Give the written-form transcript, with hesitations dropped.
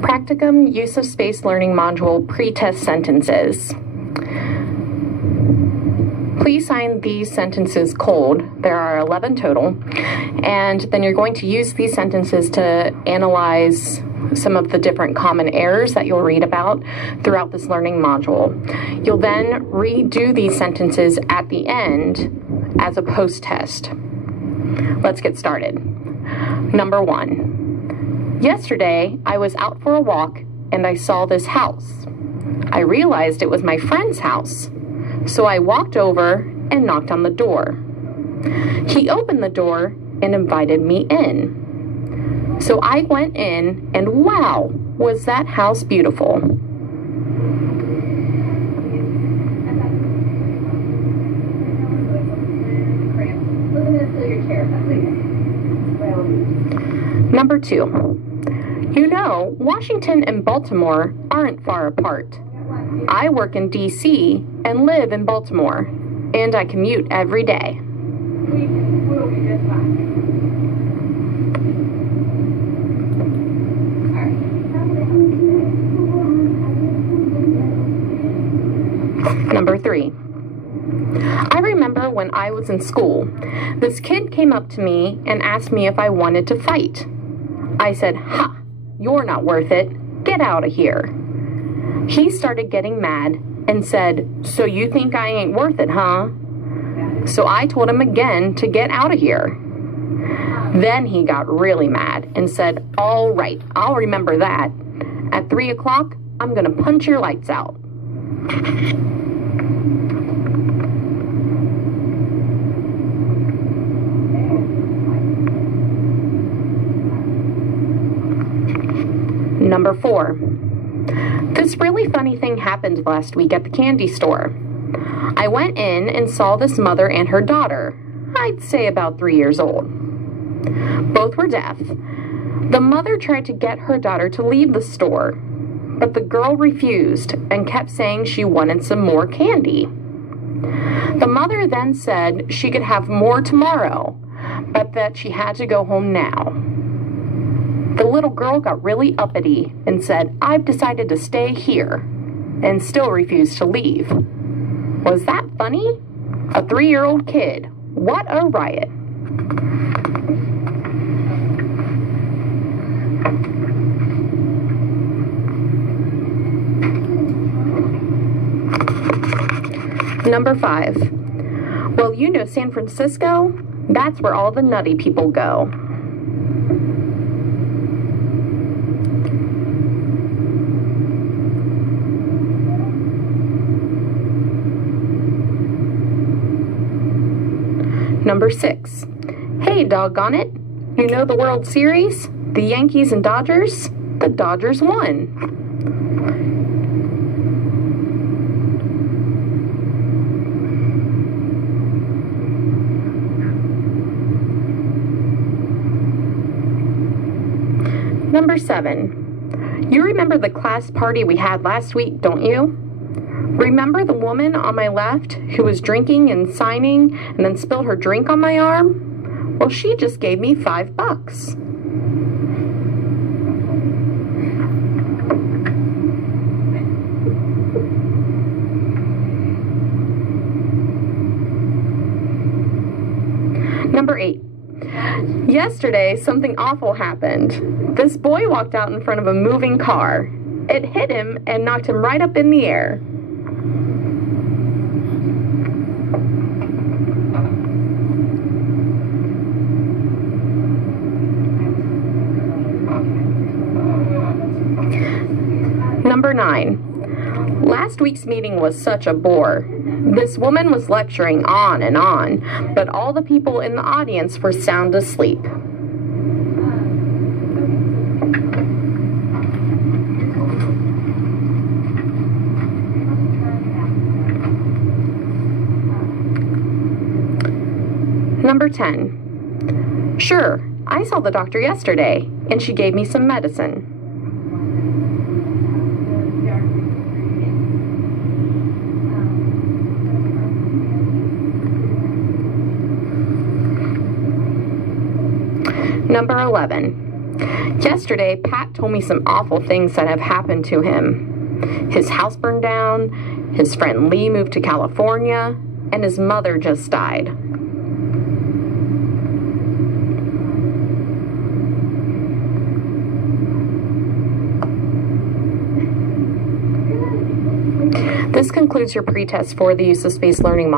Practicum Use of Space Learning Module Pretest Sentences. Please sign these sentences cold. There are 11 total. And then you're going to use these sentences to analyze some of the different common errors that you'll read about throughout this learning module. You'll then redo these sentences at the end as a post-test. Let's get started. Number 1. Yesterday, I was out for a walk and I saw this house. I realized it was my friend's house. So I walked over and knocked on the door. He opened the door and invited me in. So I went in and wow, was that house beautiful. Number 2. You know, Washington and Baltimore aren't far apart. I work in D.C. and live in Baltimore, and I commute every day. Number 3. I remember when I was in school, this kid came up to me and asked me if I wanted to fight. I said, "Ha, you're not worth it. Get out of here." He started getting mad and said, "So you think I ain't worth it, huh?" So I told him again to get out of here. Then he got really mad and said, "All right, I'll remember that. At 3 o'clock, I'm gonna punch your lights out." Number 4. This really funny thing happened last week at the candy store. I went in and saw this mother and her daughter, I'd say about 3 years old. Both were deaf. The mother tried to get her daughter to leave the store, but the girl refused and kept saying she wanted some more candy. The mother then said she could have more tomorrow, but that she had to go home now. The little girl got really uppity and said, "I've decided to stay here," and still refused to leave. Was that funny? A 3-year-old kid. What a riot. Number 5. Well, you know San Francisco? That's where all the nutty people go. Number 6. Hey, doggone it. You know the World Series? The Yankees and Dodgers? The Dodgers won. Number 7. You remember the class party we had last week, don't you? Remember the woman on my left who was drinking and signing and then spilled her drink on my arm? Well, she just gave me $5. Number 8. Yesterday, something awful happened. This boy walked out in front of a moving car. It hit him and knocked him right up in the air. Number 9. Last week's meeting was such a bore. This woman was lecturing on and on, but all the people in the audience were sound asleep. Number 10. Sure, I saw the doctor yesterday, and she gave me some medicine. Number 11. Yesterday, Pat told me some awful things that have happened to him. His house burned down, his friend Lee moved to California, and his mother just died. This concludes your pretest for the use of space learning model.